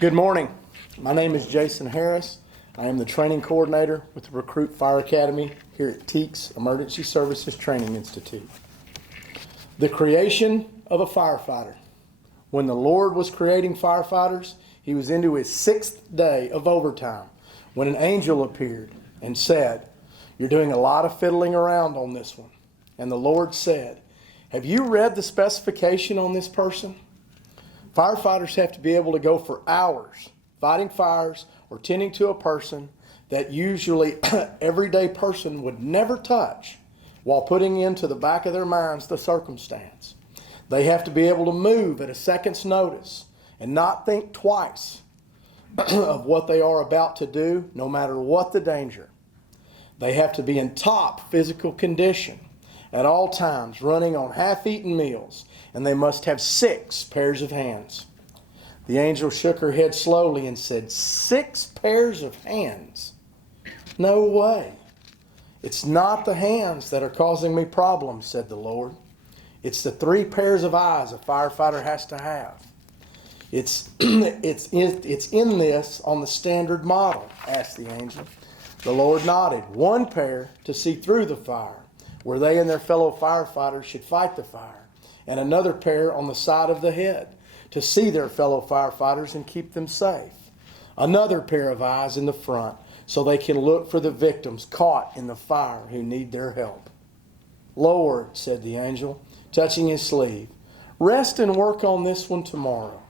Good morning. My name is Jason Harris. I am the training coordinator with the Recruit Fire Academy here at TEEX Emergency Services Training Institute. The creation of a firefighter. When the Lord was creating firefighters, he was into his 6th day of overtime when an angel appeared and said, "You're doing a lot of fiddling around on this one." And the Lord said, "Have you read the specification on this person?" Firefighters have to be able to go for hours fighting fires or tending to a person that usually everyday person would never touch, while putting into the back of their minds the circumstance. They have to be able to move at a second's notice and not think twice of what they are about to do, no matter what the danger. They have to be in top physical condition at all times, running on half-eaten meals, and they must have 6 pairs of hands. The angel shook her head slowly and said, 6 pairs of hands? No way. It's not the hands that are causing me problems, said the Lord. It's the 3 pairs of eyes a firefighter has to have. It's in this on the standard model, asked the angel. The Lord nodded. 1 pair to see through the fire, where they and their fellow firefighters should fight the fire, and another pair on the side of the head to see their fellow firefighters and keep them safe. Another pair of eyes in the front so they can look for the victims caught in the fire who need their help. Lord, said the angel, touching his sleeve, rest and work on this one tomorrow.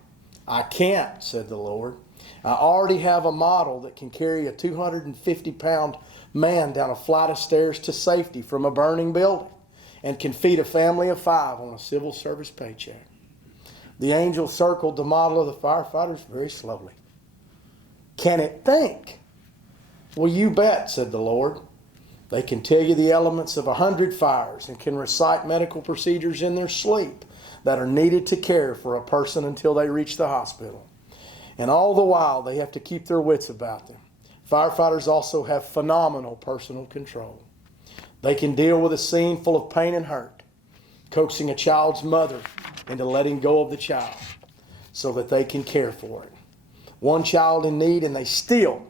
I can't, said the Lord. I already have a model that can carry a 250-pound man down a flight of stairs to safety from a burning building and can feed a family of 5 on a civil service paycheck. The angel circled the model of the firefighters very slowly. Can it think? Well, you bet, said the Lord. They can tell you the elements of 100 fires and can recite medical procedures in their sleep that are needed to care for a person until they reach the hospital. And all the while, they have to keep their wits about them. Firefighters also have phenomenal personal control. They can deal with a scene full of pain and hurt, coaxing a child's mother into letting go of the child so that they can care for it. One child in need, and they still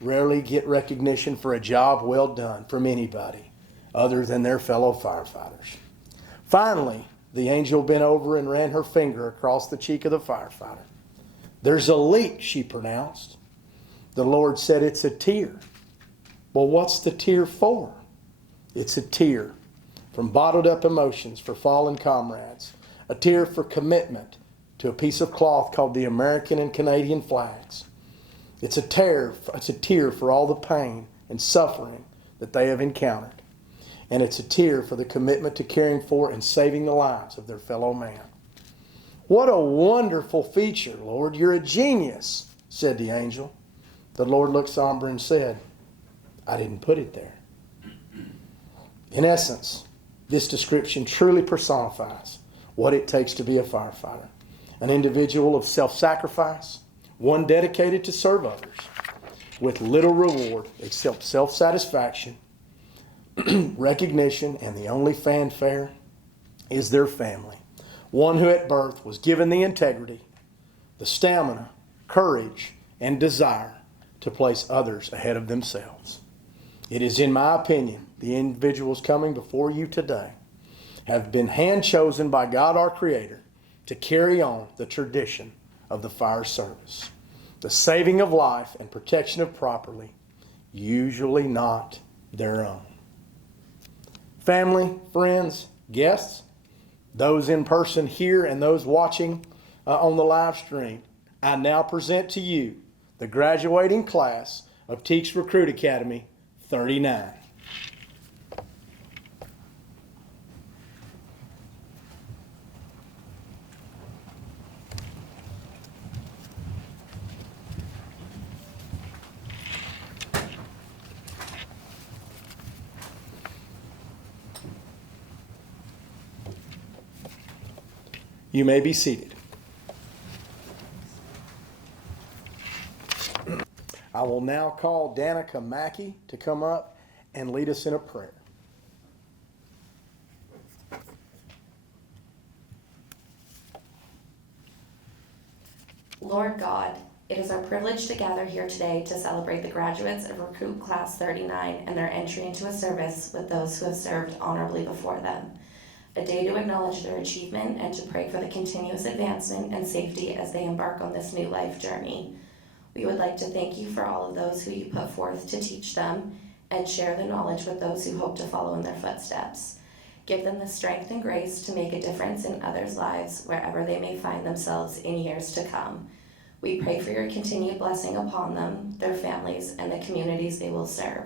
rarely get recognition for a job well done from anybody other than their fellow firefighters. Finally, the angel bent over and ran her finger across the cheek of the firefighter. There's a leak, she pronounced. The Lord said, it's a tear. Well, what's the tear for? It's a tear from bottled up emotions for fallen comrades, a tear for commitment to a piece of cloth called the American and Canadian flags. It's a tear for all the pain and suffering that they have encountered. And it's a tear for the commitment to caring for and saving the lives of their fellow man. What a wonderful feature, Lord. You're a genius, said the angel. The Lord looked somber and said, I didn't put it there. In essence, this description truly personifies what it takes to be a firefighter. An individual of self-sacrifice, one dedicated to serve others, with little reward except self-satisfaction, recognition, and the only fanfare is their family. One who at birth was given the integrity, the stamina, courage, and desire to place others ahead of themselves. It is, in my opinion, the individuals coming before you today have been hand-chosen by God our Creator to carry on the tradition of the fire service, the saving of life and protection of property, usually not their own. Family, friends, guests, those in person here and those watching on the live stream, I now present to you the graduating class of TEEX Recruit Academy 39. You may be seated. I will now call Danica Mackey to come up and lead us in a prayer. Lord God, It is our privilege to gather here today to celebrate the graduates of Recruit Class 39 and their entry into a service with those who have served honorably before them. A day to acknowledge their achievement and to pray for the continuous advancement and safety as they embark on this new life journey. We would like to thank you for all of those who you put forth to teach them and share the knowledge with those who hope to follow in their footsteps. Give them the strength and grace to make a difference in others' lives wherever they may find themselves in years to come. We pray for your continued blessing upon them, their families, and the communities they will serve.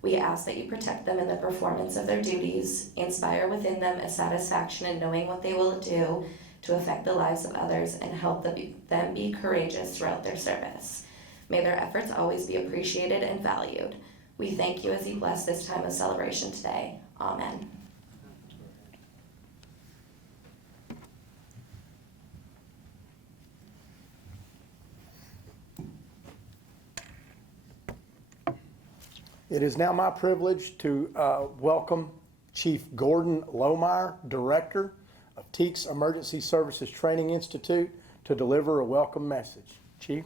We ask that you protect them in the performance of their duties, inspire within them a satisfaction in knowing what they will do to affect the lives of others, and help them be courageous throughout their service. May their efforts always be appreciated and valued. We thank you as you bless this time of celebration today. Amen. It is now my privilege to welcome Chief Gordon Lohmeyer, Director of TEEX Emergency Services Training Institute, to deliver a welcome message. Chief?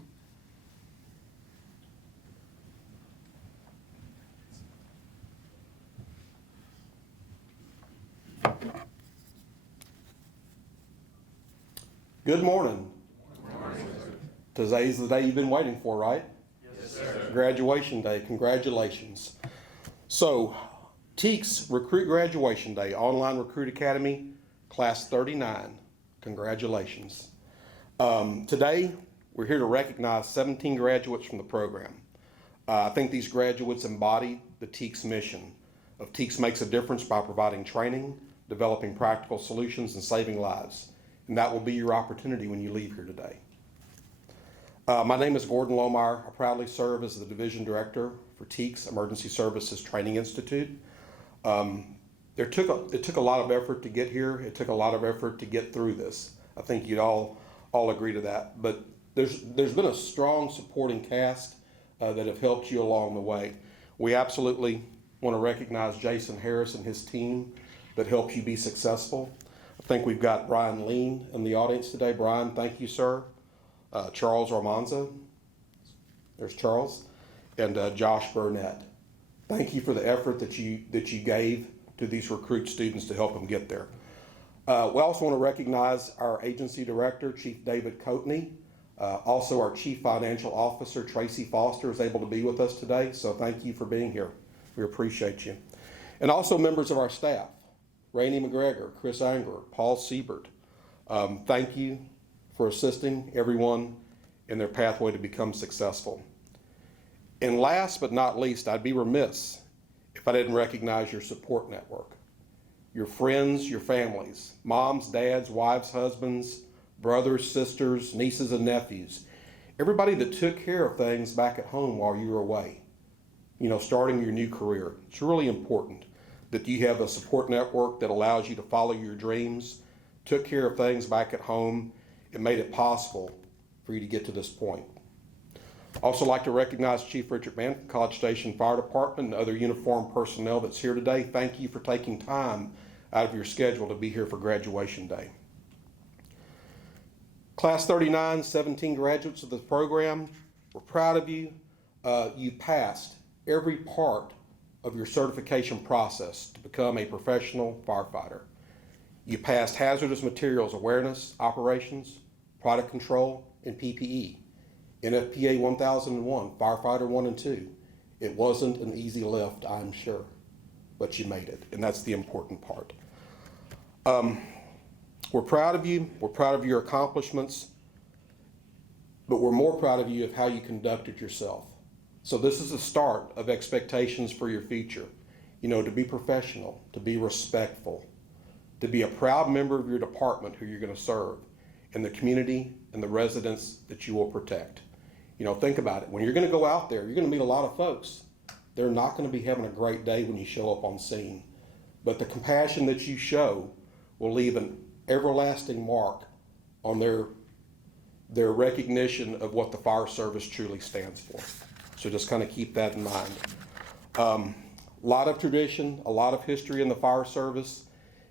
Good morning. Today's the day you've been waiting for, right? Yes, sir. Graduation day. Congratulations. So, TEEX Recruit Graduation Day, Online Recruit Academy, Class 39. Congratulations. Today, we're here to recognize 17 graduates from the program. I think these graduates embody the TEEX mission of TEEX makes a difference by providing training, developing practical solutions, and saving lives. And that will be your opportunity when you leave here today. My name is Gordon Lohmeyer. I proudly serve as the Division Director for TEEX Emergency Services Training Institute. It took a lot of effort to get here. It took a lot of effort to get through this. I think you'd all agree to that. But there's been a strong supporting cast that have helped you along the way. We absolutely want to recognize Jason Harris and his team that helped you be successful. I think we've got Brian Lean in the audience today. Brian, thank you, sir. Charles Armanza, there's Charles, and Josh Burnett. Thank you for the effort that you gave to these recruit students to help them get there. We also want to recognize our agency director, Chief David Coatney. Also our Chief Financial Officer, Tracy Foster, is able to be with us today, so thank you for being here. We appreciate you. And also members of our staff, Rainey McGregor, Chris Anger, Paul Siebert. Thank you for assisting everyone in their pathway to become successful. And last but not least, I'd be remiss if I didn't recognize your support network. Your friends, your families, moms, dads, wives, husbands, brothers, sisters, nieces, and nephews. Everybody that took care of things back at home while you were away, starting your new career. It's really important that you have a support network that allows you to follow your dreams, took care of things back at home, and made it possible for you to get to this point. Also like to recognize Chief Richard Mann from College Station Fire Department and other uniformed personnel that's here today. Thank you for taking time out of your schedule to be here for graduation day. Class 39, 17 graduates of the program, we're proud of you. You passed every part of your certification process to become a professional firefighter. You passed hazardous materials awareness, operations, product control, and PPE. NFPA 1001, Firefighter 1 and 2. It wasn't an easy lift, I'm sure, but you made it, and that's the important part. We're proud of you. We're proud of your accomplishments, but we're more proud of you of how you conducted yourself. So this is the start of expectations for your future. To be professional, to be respectful, to be a proud member of your department who you're going to serve, and the community and the residents that you will protect. Think about it. When you're going to go out there, you're going to meet a lot of folks. They're not going to be having a great day when you show up on scene. But the compassion that you show will leave an everlasting mark on their recognition of what the fire service truly stands for. So just kind of keep that in mind. A lot of tradition, a lot of history in the fire service,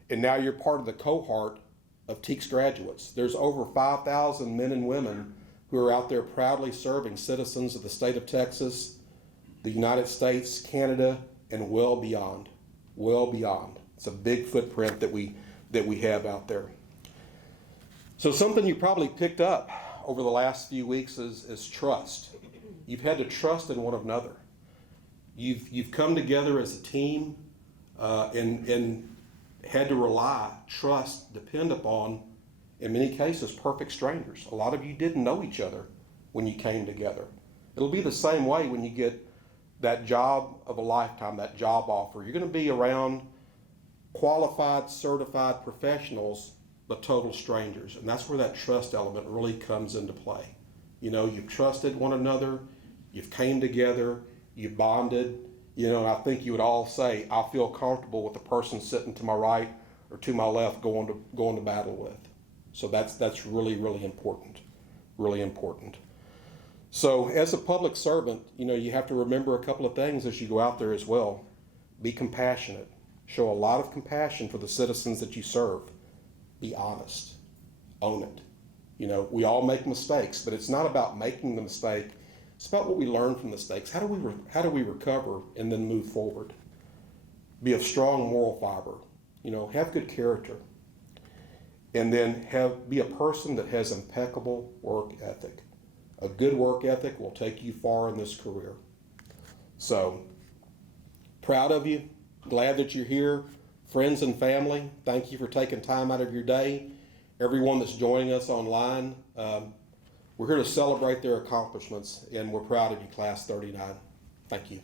and now you're part of the cohort of TEEX graduates. There's over 5,000 men and women who are out there proudly serving citizens of the state of Texas, the United States, Canada, and well beyond. Well beyond. It's a big footprint that we have out there. So something you probably picked up over the last few weeks is trust. You've had to trust in one another. You've come together as a team and had to rely, trust, depend upon, in many cases, perfect strangers. A lot of you didn't know each other when you came together. It'll be the same way when you get that job of a lifetime, that job offer. You're going to be around qualified, certified professionals, but total strangers. And that's where that trust element really comes into play. You know, you've trusted one another, you've came together, you bonded. You know, I think you would all say, I feel comfortable with the person sitting to my right or to my left going to battle with. So that's really, really important, really important. So as a public servant, you know, you have to remember a couple of things as you go out there as well. Be compassionate. Show a lot of compassion for the citizens that you serve. Be honest. Own it. You know, we all make mistakes, but it's not about making the mistake. It's about what we learn from mistakes. How do we recover and then move forward? Be of strong moral fiber. You know, have good character. And then be a person that has impeccable work ethic. A good work ethic will take you far in this career. So, proud of you. Glad that you're here. Friends and family, thank you for taking time out of your day. Everyone that's joining us online, we're here to celebrate their accomplishments, and we're proud of you, Class 39. Thank you.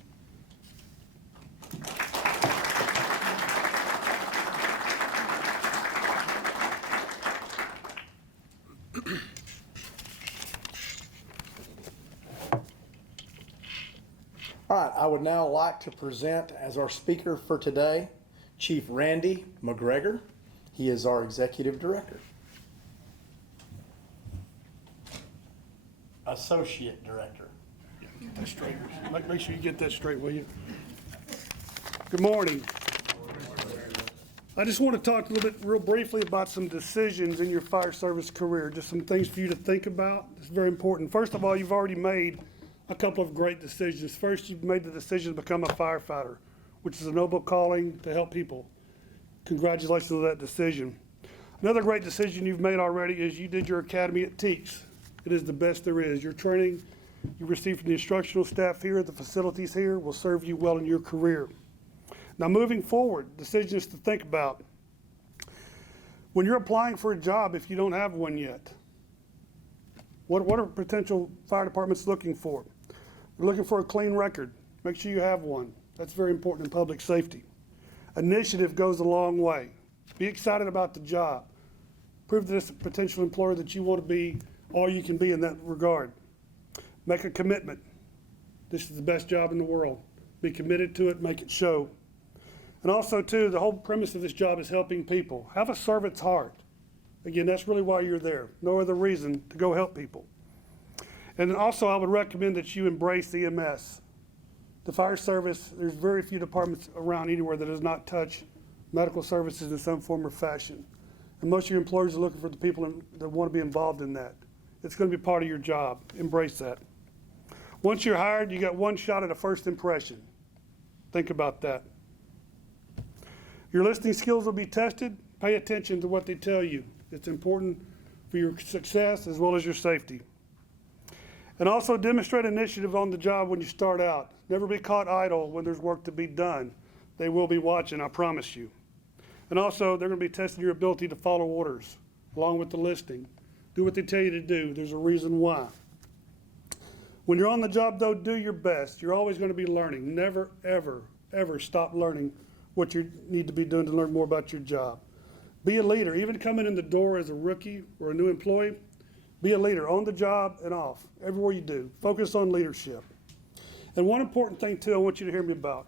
All right, I would now like to present as our speaker for today, Chief Randy McGregor. He is our Executive Director. Associate Director. Get that straight. Make sure you get that straight, will you? Good morning. I just want to talk a little bit real briefly about some decisions in your fire service career, just some things for you to think about. It's very important. First of all, you've already made a couple of great decisions. First, you've made the decision to become a firefighter, which is a noble calling to help people. Congratulations on that decision. Another great decision you've made already is you did your academy at TEEX. It is the best there is. Your training you receive from the instructional staff here, the facilities here, will serve you well in your career. Now, moving forward, decisions to think about. When you're applying for a job, if you don't have one yet, what are potential fire departments looking for? They're looking for a clean record. Make sure you have one. That's very important in public safety. Initiative goes a long way. Be excited about the job. Prove to this potential employer that you want to be all you can be in that regard. Make a commitment. This is the best job in the world. Be committed to it, make it show. And also, too, the whole premise of this job is helping people. Have a servant's heart. Again, that's really why you're there. No other reason to go help people. And then also, I would recommend that you embrace EMS. The fire service, there's very few departments around anywhere that does not touch medical services in some form or fashion. And most of your employers are looking for the people that want to be involved in that. It's going to be part of your job. Embrace that. Once you're hired, you got one shot at a first impression. Think about that. Your listening skills will be tested. Pay attention to what they tell you. It's important for your success as well as your safety. And also demonstrate initiative on the job when you start out. Never be caught idle when there's work to be done. They will be watching, I promise you. And also, they're going to be testing your ability to follow orders along with the listing. Do what they tell you to do. There's a reason why. When you're on the job, though, do your best. You're always going to be learning. Never, ever, ever stop learning what you need to be doing to learn more about your job. Be a leader. Even coming in the door as a rookie or a new employee, be a leader on the job and off, everywhere you do. Focus on leadership. And one important thing, too, I want you to hear me about.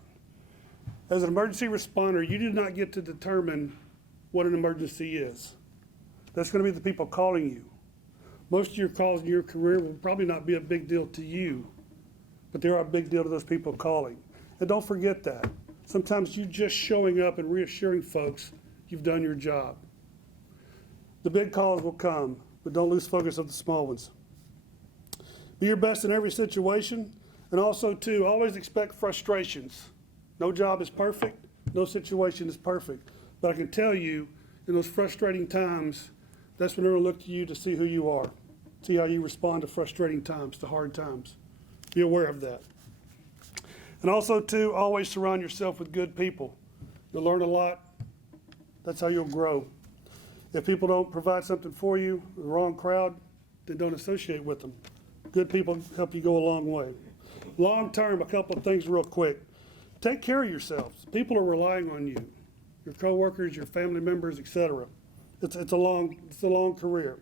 As an emergency responder, you do not get to determine what an emergency is. That's going to be the people calling you. Most of your calls in your career will probably not be a big deal to you, but they are a big deal to those people calling. And don't forget that. Sometimes you just showing up and reassuring folks you've done your job. The big calls will come, but don't lose focus of the small ones. Be your best in every situation, and also too, always expect frustrations. No job is perfect, no situation is perfect. But I can tell you, in those frustrating times, that's when they're gonna look to you to see who you are. See how you respond to frustrating times, to hard times. Be aware of that. And also too, always surround yourself with good people. You'll learn a lot. That's how you'll grow. If people don't provide something for you, the wrong crowd, then don't associate with them. Good people help you go a long way. Long term, a couple of things real quick. Take care of yourselves. People are relying on you. Your coworkers, your family members, etc. It's a long career.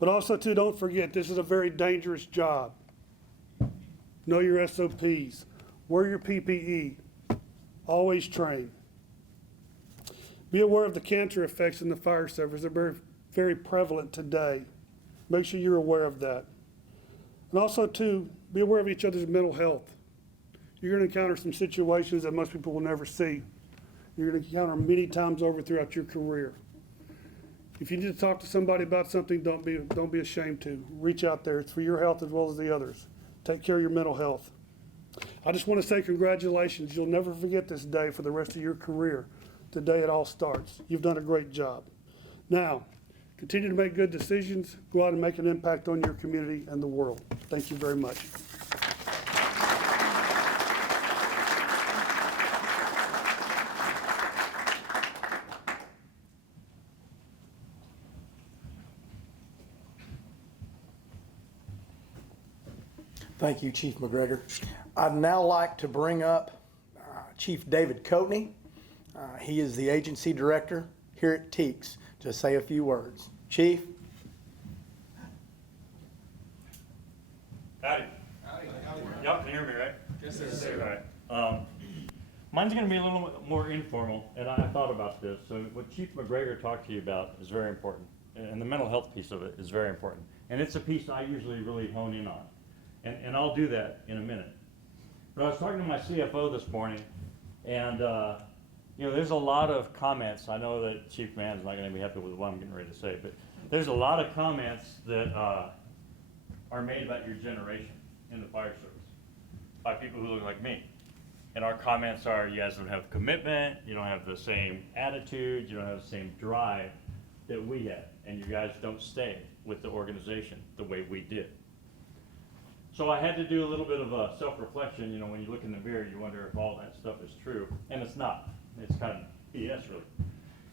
But also too, don't forget, this is a very dangerous job. Know your SOPs. Wear your PPE. Always train. Be aware of the cancer effects in the fire service. They're very, very prevalent today. Make sure you're aware of that. And also too, be aware of each other's mental health. You're going to encounter some situations that most people will never see. You're going to encounter many times over throughout your career. If you need to talk to somebody about something, don't be ashamed to. Reach out there. It's for your health as well as the others. Take care of your mental health. I just want to say congratulations. You'll never forget this day for the rest of your career. Today it all starts. You've done a great job. Now, continue to make good decisions. Go out and make an impact on your community and the world. Thank you very much. Thank you, Chief McGregor. I'd now like to bring up Chief David Coatney. He is the agency director here at TEEX to say a few words. Chief? Howdy. Y'all can hear me, right? Yes, sir. All right. Mine's going to be a little more informal, and I thought about this. So what Chief McGregor talked to you about is very important, and the mental health piece of it is very important. And it's a piece I usually really hone in on, and I'll do that in a minute. But I was talking to my CFO this morning, and there's a lot of comments. I know that Chief Mann's not going to be happy with what I'm getting ready to say, but there's a lot of comments that are made about your generation in the fire service by people who look like me. And our comments are, you guys don't have commitment, you don't have the same attitude, you don't have the same drive that we had, and you guys don't stay with the organization the way we did. So I had to do a little bit of a self-reflection. When you look in the mirror, you wonder if all that stuff is true, and it's not. It's kind of BS, really.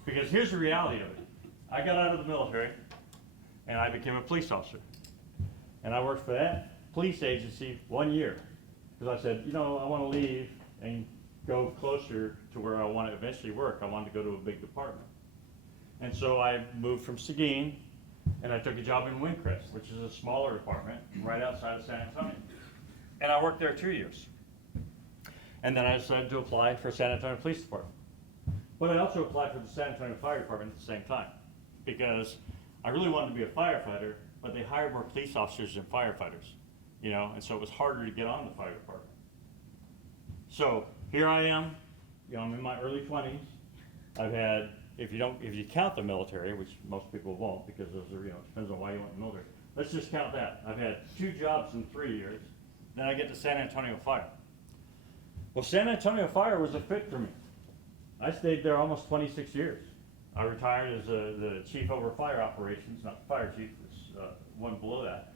Because here's the reality of it. I got out of the military, and I became a police officer. And I worked for that police agency 1 year. Because I said, I want to leave and go closer to where I want to eventually work. I wanted to go to a big department. And so I moved from Seguin, and I took a job in Windcrest, which is a smaller department right outside of San Antonio. And I worked there 2 years. And then I decided to apply for San Antonio Police Department. But I also applied for the San Antonio Fire Department at the same time, because I really wanted to be a firefighter, but they hired more police officers than firefighters, and so it was harder to get on the fire department. So here I am, I'm in my early 20s. I've had, if you count the military, which most people won't, because those are, it depends on why you want the military. Let's just count that. I've had 2 jobs in 3 years. Then I get to San Antonio Fire. Well, San Antonio Fire was a fit for me. I stayed there almost 26 years. I retired as the chief over fire operations, not the fire chief, it's one below that.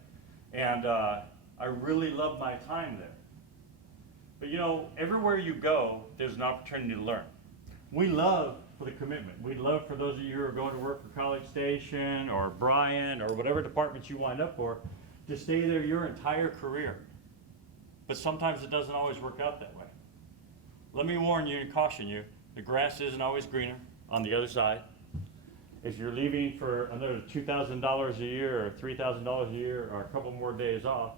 And I really loved my time there. But everywhere you go, there's an opportunity to learn. We love for the commitment. We love for those of you who are going to work for College Station or Bryan or whatever department you wind up for, to stay there your entire career. But sometimes it doesn't always work out that way. Let me warn you and caution you, the grass isn't always greener on the other side. If you're leaving for another $2,000 a year or $3,000 a year or a couple more days off,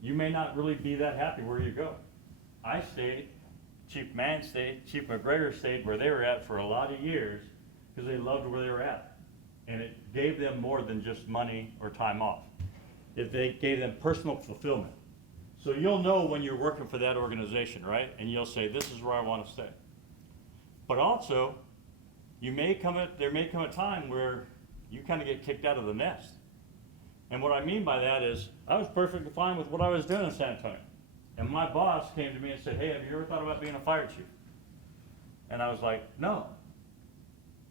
you may not really be that happy where you go. I stayed, Chief Mann stayed, Chief McGregor stayed where they were at for a lot of years because they loved where they were at. And it gave them more than just money or time off. They gave them personal fulfillment. So you'll know when you're working for that organization, right? And you'll say, this is where I want to stay. But also, there may come a time where you kind of get kicked out of the nest. And what I mean by that is, I was perfectly fine with what I was doing in San Antonio. And my boss came to me and said, hey, have you ever thought about being a fire chief? And I was like, no.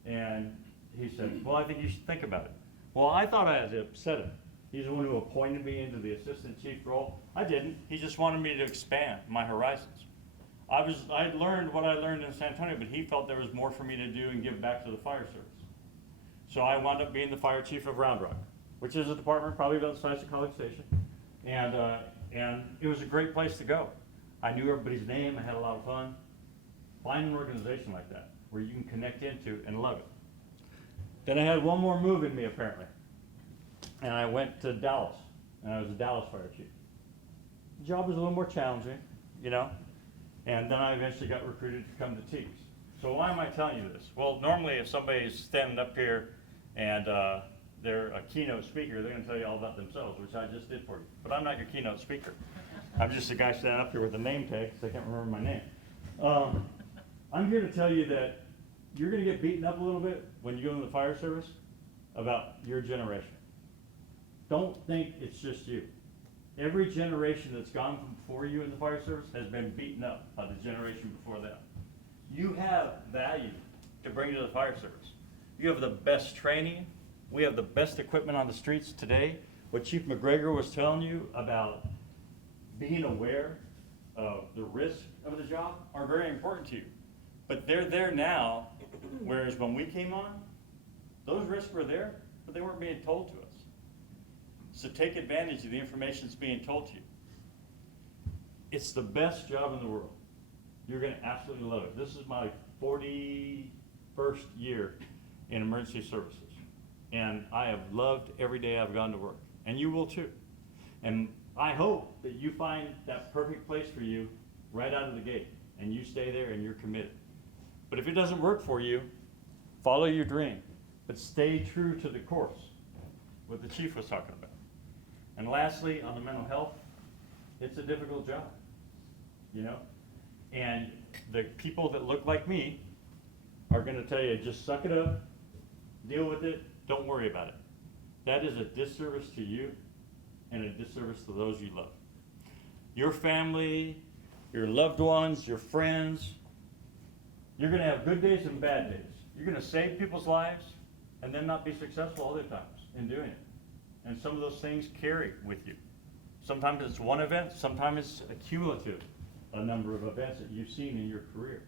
And he said, well, I think you should think about it. Well, I thought I had to upset him. He's the one who appointed me into the assistant chief role. I didn't. He just wanted me to expand my horizons. I learned what I learned in San Antonio, but he felt there was more for me to do and give back to the fire service. So I wound up being the fire chief of Round Rock, which is a department probably about the size of College Station. And it was a great place to go. I knew everybody's name. I had a lot of fun. Find an organization like that where you can connect into and love it. Then I had one more move in me, apparently. And I went to Dallas, and I was a Dallas fire chief. The job was a little more challenging, you know, and then I eventually got recruited to come to TEEX. So why am I telling you this? Well, normally if somebody's standing up here and they're a keynote speaker, they're going to tell you all about themselves, which I just did for you. But I'm not your keynote speaker. I'm just a guy standing up here with a name tag because I can't remember my name. I'm here to tell you that you're going to get beaten up a little bit when you go into the fire service about your generation. Don't think it's just you. Every generation that's gone before you in the fire service has been beaten up by the generation before them. You have value to bring to the fire service. You have the best training. We have the best equipment on the streets today. What Chief McGregor was telling you about being aware of the risk of the job are very important to you. But they're there now, whereas when we came on, those risks were there, but they weren't being told to us. So take advantage of the information that's being told to you. It's the best job in the world. You're going to absolutely love it. This is my 41st year in emergency services. And I have loved every day I've gone to work. And you will too. And I hope that you find that perfect place for you right out of the gate. And you stay there and you're committed. But if it doesn't work for you, follow your dream. But stay true to the course, what the chief was talking about. And lastly, on the mental health, it's a difficult job, you know? And the people that look like me are going to tell you, just suck it up, deal with it, don't worry about it. That is a disservice to you and a disservice to those you love. Your family, your loved ones, your friends, you're going to have good days and bad days. You're going to save people's lives and then not be successful other times in doing it. And some of those things carry with you. Sometimes it's one event, sometimes it's a cumulative, a number of events that you've seen in your career.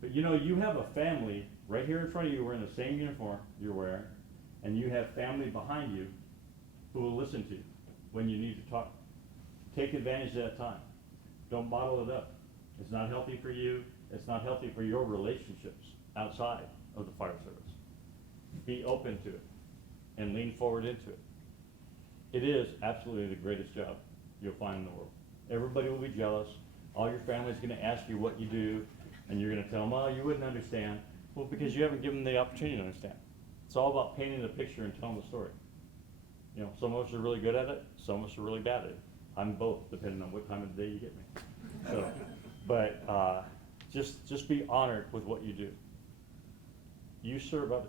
But you know, you have a family right here in front of you wearing the same uniform you're wearing, and you have family behind you who will listen to you when you need to talk. Take advantage of that time. Don't bottle it up. It's not healthy for you. It's not healthy for your relationships outside of the fire service. Be open to it and lean forward into it. It is absolutely the greatest job you'll find in the world. Everybody will be jealous. All your family's going to ask you what you do, and you're going to tell them, oh, you wouldn't understand. Well, because you haven't given them the opportunity to understand. It's all about painting the picture and telling the story. You know, some of us are really good at it, some of us are really bad at it. I'm both, depending on what time of the day you get me. So, but just be honored with what you do. You serve others.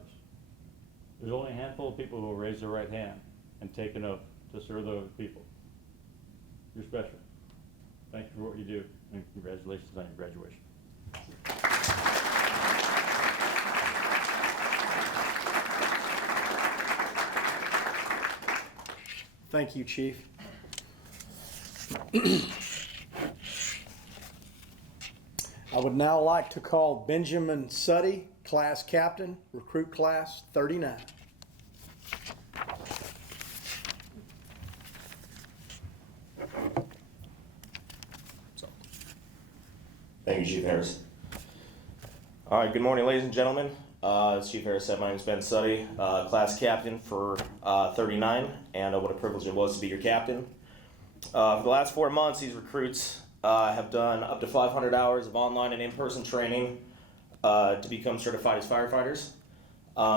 There's only a handful of people who will raise their right hand and take an oath to serve those people. You're special. Thank you for what you do, and congratulations on your graduation. Thank you, Chief. I would now like to call Benjamin Suddy, class captain, recruit class 39. Thank you, Chief Harris. All right, good morning, ladies and gentlemen. As Chief Harris said, my name is Ben Suddy, class captain for 39, and what a privilege it was to be your captain. For the last 4 months, these recruits have done up to 500 hours of online and in-person training to become certified as firefighters,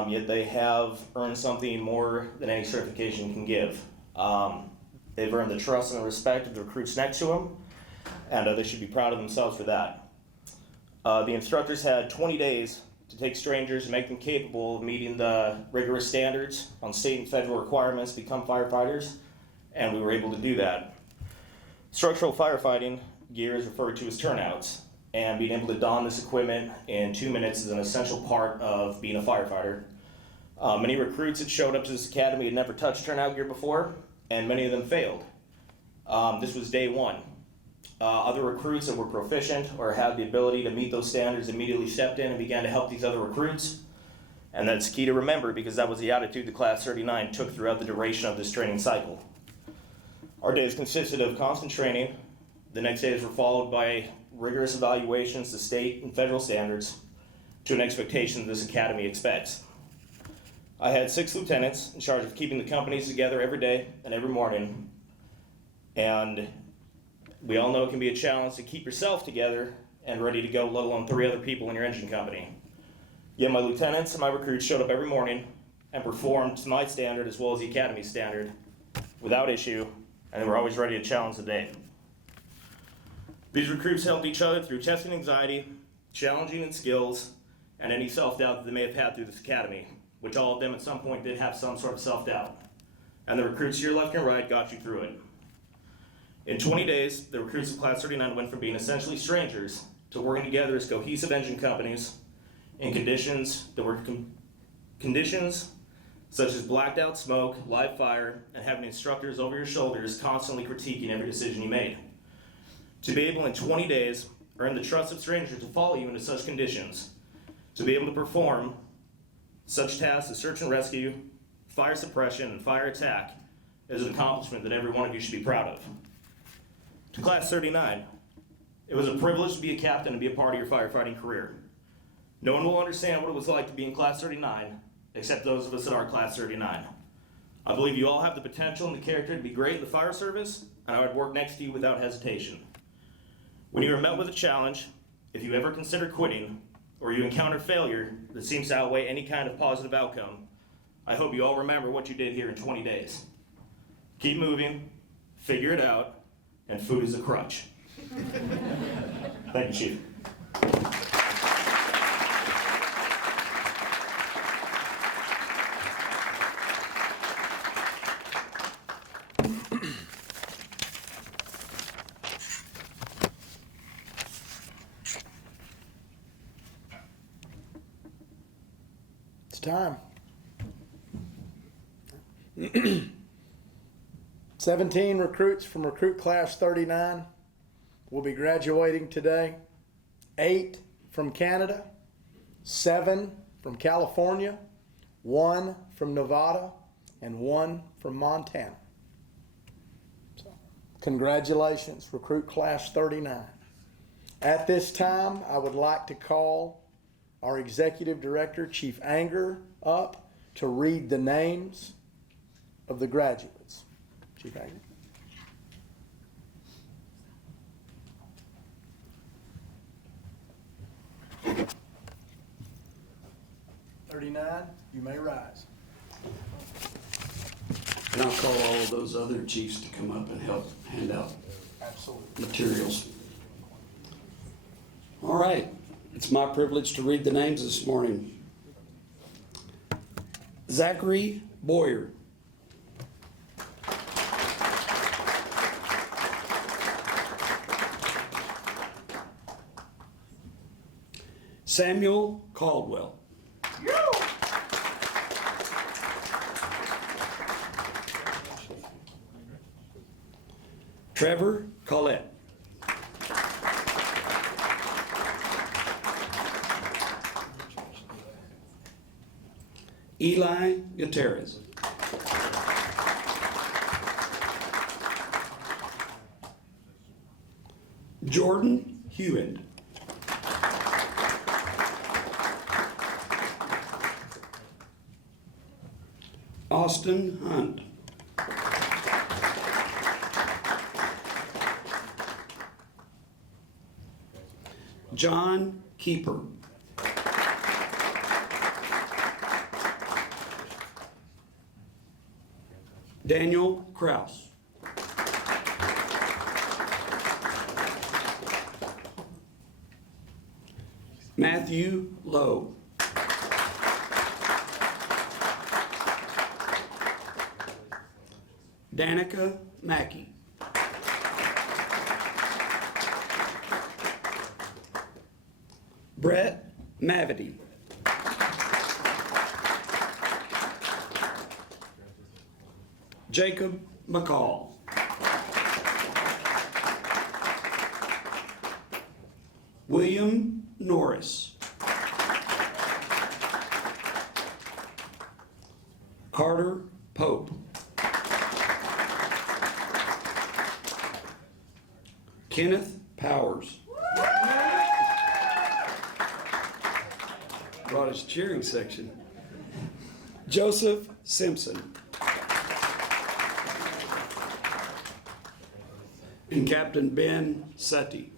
yet they have earned something more than any certification can give. They've earned the trust and the respect of the recruits next to them, and they should be proud of themselves for that. The instructors had 20 days to take strangers and make them capable of meeting the rigorous standards on state and federal requirements to become firefighters, and we were able to do that. Structural firefighting gear is referred to as turnouts, and being able to don this equipment in 2 minutes is an essential part of being a firefighter. Many recruits that showed up to this academy had never touched turnout gear before, and many of them failed. This was day one. Other recruits that were proficient or had the ability to meet those standards immediately stepped in and began to help these other recruits. And that's key to remember because that was the attitude the Class 39 took throughout the duration of this training cycle. Our days consisted of constant training. The next days were followed by rigorous evaluations to state and federal standards to an expectation this academy expects. I had 6 lieutenants in charge of keeping the companies together every day and every morning. And we all know it can be a challenge to keep yourself together and ready to go, let alone 3 other people in your engine company. Yet my lieutenants and my recruits showed up every morning and performed to my standard as well as the academy standard without issue, and they were always ready to challenge the day. These recruits helped each other through testing anxiety, challenging in skills, and any self-doubt that they may have had through this academy, which all of them at some point did have some sort of self-doubt. And the recruits to your left and right got you through it. In 20 days, the recruits of Class 39 went from being essentially strangers to working together as cohesive engine companies in conditions that were conditions such as blacked out smoke, live fire, and having instructors over your shoulders constantly critiquing every decision you made. To be able in 20 days earn the trust of strangers to follow you into such conditions, to be able to perform such tasks as search and rescue, fire suppression, and fire attack is an accomplishment that every one of you should be proud of. To Class 39, it was a privilege to be a captain and be a part of your firefighting career. No one will understand what it was like to be in Class 39, except those of us that are Class 39. I believe you all have the potential and the character to be great in the fire service, and I would work next to you without hesitation. When you are met with a challenge, if you ever consider quitting, or you encounter failure that seems to outweigh any kind of positive outcome, I hope you all remember what you did here in 20 days. Keep moving, figure it out, and food is a crutch. Thank you, Chief. It's time. 17 recruits from Recruit Class 39 will be graduating today. 8 from Canada, 7 from California, 1 from Nevada, and 1 from Montana. So, congratulations, Recruit Class 39. At this time, I would like to call our Executive Director, Chief Anger, up to read the names of the graduates. Chief Anger. 39, you may rise. And I'll call all of those other chiefs to come up and help hand out Absolutely. materials. All right, it's my privilege to read the names this morning. Zachary Boyer. Samuel Caldwell. Trevor Collette. Eli Gutierrez. Jordan Hewitt. Austin Hunt. John Keeper. Daniel Kraus. Matthew Lowe. Danica Mackey. Brett Mavity. Jacob McCall. William Norris. Carter Pope. Kenneth Powers. Brought his cheering section. Joseph Simpson. And Captain Ben Sutty.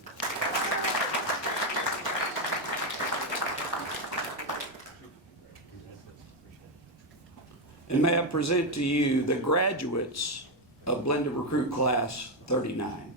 And may I present to you the graduates of Blended Recruit Class 39.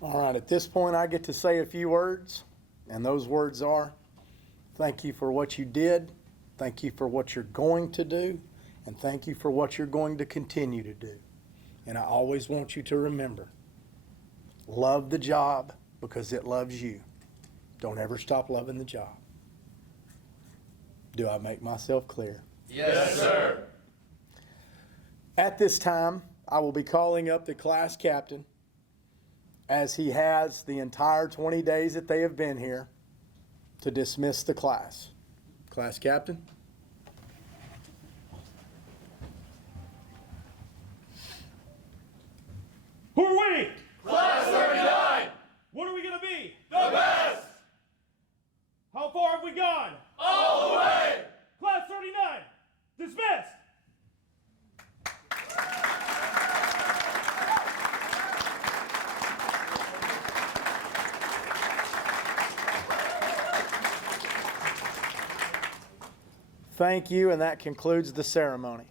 All right, at this point, I get to say a few words, and those words are, thank you for what you did, thank you for what you're going to do, and thank you for what you're going to continue to do. And I always want you to remember, love the job because it loves you. Don't ever stop loving the job. Do I make myself clear? Yes, sir. At this time, I will be calling up the class captain, as he has the entire 20 days that they have been here, to dismiss the class. Class captain? Who are we? Class 39, What are we gonna be? the best, How far have we gone? all the way. Class 39, dismissed! Thank you, and that concludes the ceremony.